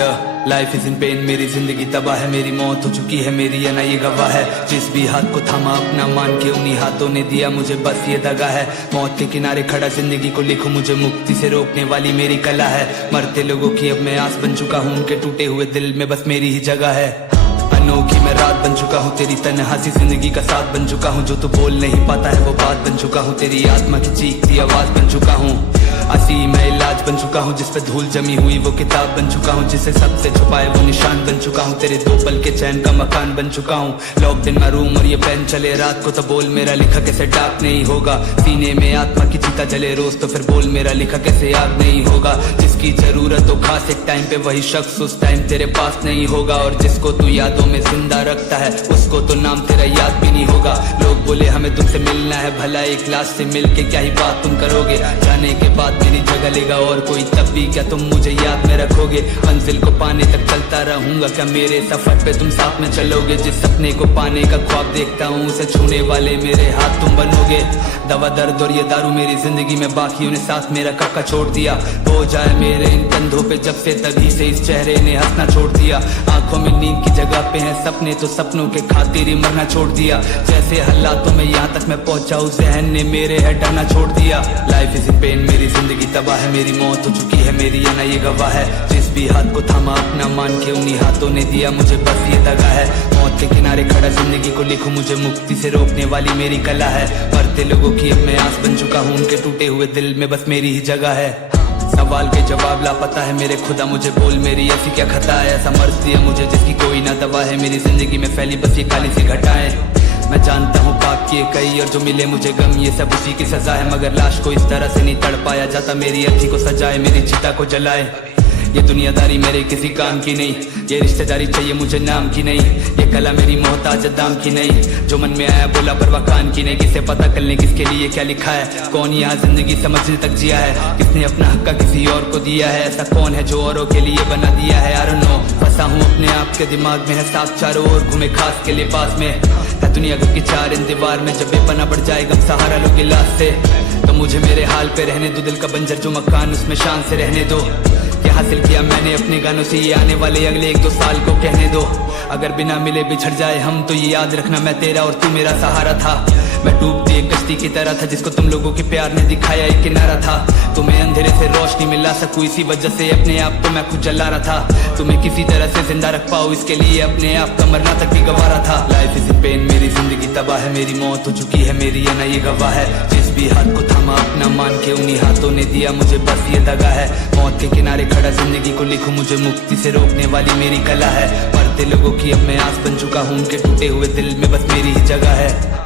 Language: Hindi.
लाइफ इज इन पेन, मेरी जिंदगी तबाह है, मेरी मौत हो चुकी है, मेरी ये ना ये गवाह है। जिस भी हाथ को थामा अपना मान के उन्हीं हाथों ने दिया मुझे बस ये दगा है। मौत के किनारे खड़ा जिंदगी को लिखो मुझे मुक्ति से रोकने वाली मेरी कला है। मरते लोगों की अब मैं आस बन चुका हूँ, उनके टूटे हुए दिल में बस मेरी ही जगह है। अनोखी मैं रात बन चुका हूँ, तेरी तन्हासी जिंदगी का साथ बन चुका हूँ। जो तू बोल नहीं पाता है वो बात बन चुका हूँ, तेरी आत्मा की चीखती आवाज बन चुका हूँ। असी मैं इलाज बन चुका हूँ, जिस पे धूल जमी हुई वो किताब बन चुका हूँ। जिसे सबसे छुपाए वो निशान बन चुका हूँ, तेरे दो पल के चैन का मकान बन चुका हूँ। लॉक्ड इन माय रूम और ये पेन चले रात को, तो बोल मेरा लिखा कैसे डार्क नहीं होगा। सीने में आत्मा की चिता जले रोज, तो फिर बोल मेरा लिखा कैसे याद नहीं होगा। जिसकी जरूरत हो खास एक टाइम पे वही शख्स उस टाइम तेरे पास नहीं होगा। और जिसको तू यादों में जिंदा रखता है उसको तो नाम तेरा याद भी नहीं होगा। लोग बोले हमें तुमसे मिलना है, भला एक लाश से मिल के क्या ही बात तुम करोगे। जाने के बाद मेरी जगह लेगा और कोई, तब भी क्या तुम मुझे याद में रखोगे। मंजिल को पाने तक चलता रहूंगा, क्या मेरे सफर पे तुम साथ में चलोगे। जिस सपने को पाने का ख्वाब देखता हूँ उसे छूने वाले मेरे हाथ तुम बनोगे। दवा दर्द और ये दारू मेरी जिंदगी में बाकियों ने साथ मेरा काका छोड़ दिया। हो जाए मेरे इन कंधों पे जब से तभी से इस चेहरे ने हंसना छोड़ दिया। आंखों में नींद की जगह पे हैं सपने, तो सपनों के खातिर ही मरना छोड़ दिया। जैसे हालातों में यहाँ तक मैं पहुंचा हूँ, जहन ने मेरे हटाना छोड़ दिया। लाइफ इज इन पेन, मेरी जिंदगी तबाह है, मेरी मौत हो चुकी है, मेरी ये ना ये गवाह है। जिस भी हाथ को थामा अपना मान के उन्हीं हाथों ने दिया मुझे बस ये दगा है। मौत के किनारे खड़ा जिंदगी को लिखो मुझे मुक्ति से रोकने वाली मेरी कला है। मरते लोगों की अब मैं आस बन चुका हूँ, उनके टूटे हुए दिल में बस मेरी ही जगह है। सवाल के जवाब लापता है मेरे खुदा, मुझे बोल मेरी ऐसी क्या खता है। ऐसा मर्ज दिया मुझे जिसकी कोई ना दवा है, मेरी जिंदगी में फैली बस ये काली सी घटाएं। मैं जानता हूँ पाप किए कई और जो मिले मुझे गम ये सब उसी की सजा है। मगर लाश को इस तरह से नहीं तड़ पाया जाता, मेरी अर्थी को सजाए मेरी चिता को जलाए। ये दुनियादारी मेरे किसी काम की नहीं, ये रिश्तेदारी चाहिए मुझे नाम की नहीं। ये कला मेरी मोहताज दाम की नहीं, जो मन में आया बोला परवाह कान की नहीं। किसे पता कल ने किसके लिए क्या लिखा है, कौन यहाँ जिंदगी समझने तक जिया है। किसने अपना हक्का किसी और को दिया है, ऐसा कौन है जो औरों के लिए बना दिया है। I don't know, फंसा हूँ अपने आप के दिमाग में, है साथ चारों ओर घूमे खास के लिबास में। है दुनिया की चार इन दीवार में, जब बेपना बढ़ जाएगा सहारा लो गिलास से। तो मुझे मेरे हाल पे रहने दो, दिल का बंजर जो मकान उसमें शान से रहने दो। क्या हासिल किया मैंने अपने गानों से ये आने वाले अगले 1-2 साल को कहने दो। अगर बिना मिले बिछड़ जाए हम तो ये याद रखना मैं तेरा और तू मेरा सहारा था। मैं डूबती एक कश्ती की तरह था जिसको तुम लोगों के प्यार ने दिखाया एक किनारा था। तुम्हें अंधेरे से रोशनी मिला सकूं इसी वजह से अपने आप को मैं खुद जला रहा था। तुम्हें किसी तरह से जिंदा रख पाऊं इसके लिए अपने आप का मरना तक भी गवारा था। लाइफ इज इन पेन, मेरी जिंदगी तबाह है, मेरी मौत हो चुकी है, मेरी ये ना ये गवाह है। जिस भी हाथ को थामा अपना मान के उन्हीं हाथों ने दिया मुझे बस ये दगा है। मौत के किनारे खड़ा जिंदगी को लिखो मुझे मुक्ति से रोकने वाली मेरी कला है। मरते लोगों की अब मैं आस बन चुका हूँ, उनके टूटे हुए दिल में बस मेरी ही जगह है।